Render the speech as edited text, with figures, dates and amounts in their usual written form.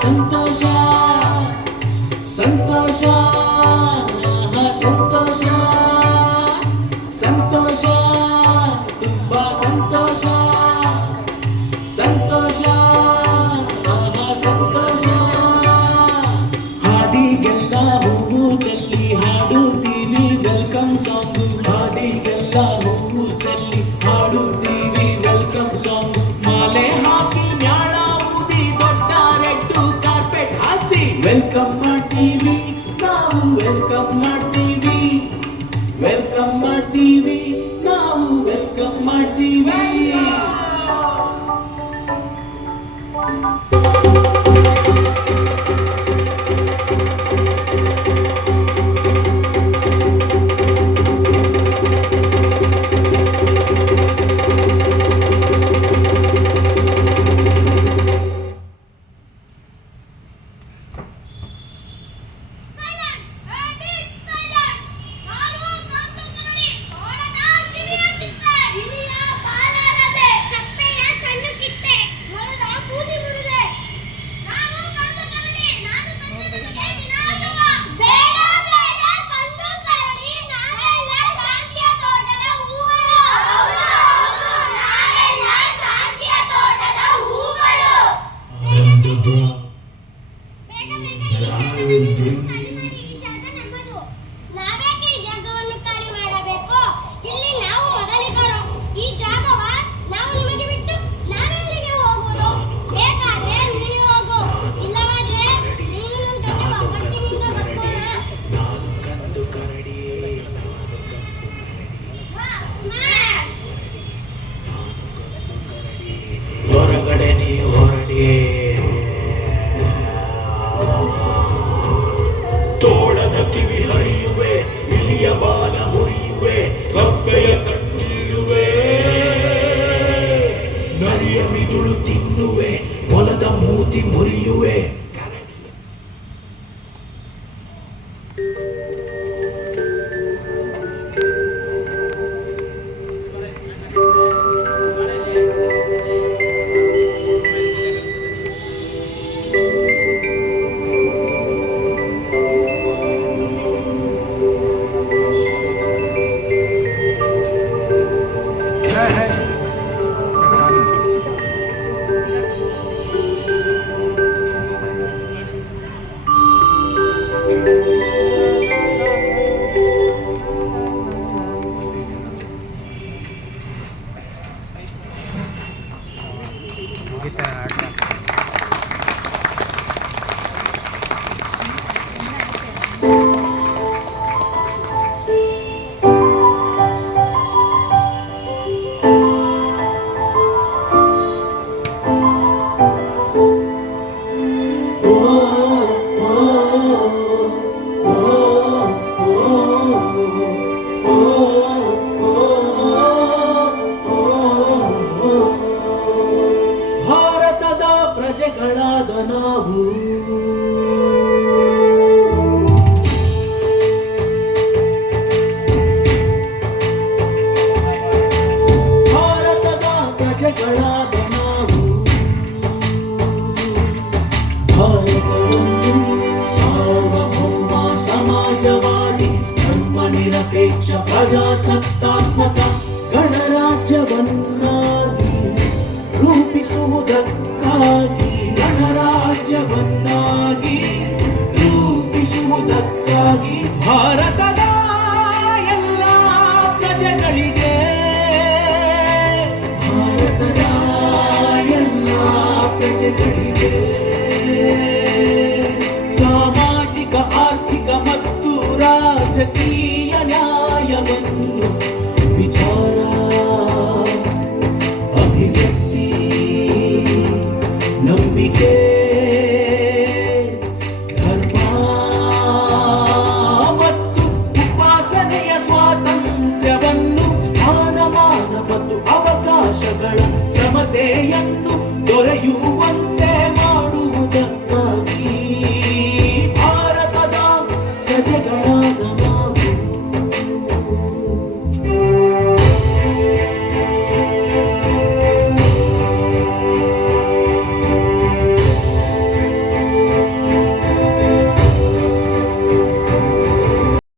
ಸಂತೋಷ ಸಂತೋಷ ಸಂತೋಷ ಸಂತೋಷ ತುಂಬಾ ಸಂತೋಷ ಸಂತೋಷ ಸಂತೋಷ ಹಾಡಿಗೆಲ್ಲ ಹೂವು ಚೆಲ್ಲಿ ಹಾಡುತ್ತೀವಿ ವೆಲ್ಕಮ್ ಸಾಂಗು ಹಾಡಿಗೆಲ್ಲ ಹೂವು ಚೆಲ್ಲಿ ಹಾಡುತ್ತೀವಿ ವೆಲ್ಕಮ್ ಸಾಂಗು ಮಾಲೆ ಹಾಕಿ ನ್ಯಾಳ ಊದಿ ದೊಡ್ಡ ರೆಡ್ಡು ಕಾರ್ಪೆಟ್ ಹಾಸಿ ವೆಲ್ಕಮ್ ಮಾಡ್ತೀವಿ ನಾವು ವೆಲ್ಕಮ್ ಮಾಡ್ತೀವಿ ವೆಲ್ಕಮ್ ಮಾಡ್ತೀವಿ ನಾವು ವೆಲ್ಕಮ್ ಮಾಡ್ತೀವಿ ಹೊರಗಡೆ ನೀ ಹೊರಡಿ ತೋಳದ ಕಿವಿ ಹರಿಯುವೆ ಇಲಿಯ ಬಾಲ ಮುರಿಯುವೆ ಕಪ್ಪೆಯ ಕಣ್ಣೀಳುವೆ ನರಿಯ ಮಿದುಳು ತಿನ್ನುವೆ ಮೊಲದ ಮೂತಿ ಮುರಿಯುವೆ ಭಾರತದ ಪ್ರಜೆಗಳಾದ ನಾವು ಭಾರತದ ಪ್ರಜೆಗಳಾದ ನಾವು ಭಾರತವನ್ನು ಸಾರ್ವಭೌಮ ಸಮಾಜವಾದಿ ಧರ್ಮನಿರಪೇಕ್ಷ ಪ್ರಜಾಸತ್ತಾತ್ಮಕ ಗಣರಾಜ್ಯವನ್ನಾಗಿ ರೂಪಿಸುವುದಕ್ಕಾಗಿ ಗಣರಾಜ್ಯವನ್ನಾಗಿ ರೂಪಿಸುವುದಕ್ಕಾಗಿ ಭಾರತದ ಎಲ್ಲ ಪ್ರಜೆಗಳಿಗೆ ಭಾರತದ ಎಲ್ಲ ಪ್ರಜೆಗಳಿಗೆ ಸಾಮಾಜಿಕ ಆರ್ಥಿಕ ಮತ್ತು ರಾಜಕೀಯ ನ್ಯಾಯವನ್ನು ವಿಚಾರ ಅಭಿವ್ಯಕ್ತಿ ನಂಬಿಕೆ ಧರ್ಮ ಮತ್ತು ಉಪಾಸನೆಯ ಸ್ವಾತಂತ್ರ್ಯವನ್ನು ಸ್ಥಾನಮಾನ ಮತ್ತು ಅವಕಾಶಗಳ ಸಮತೆಯನ್ನು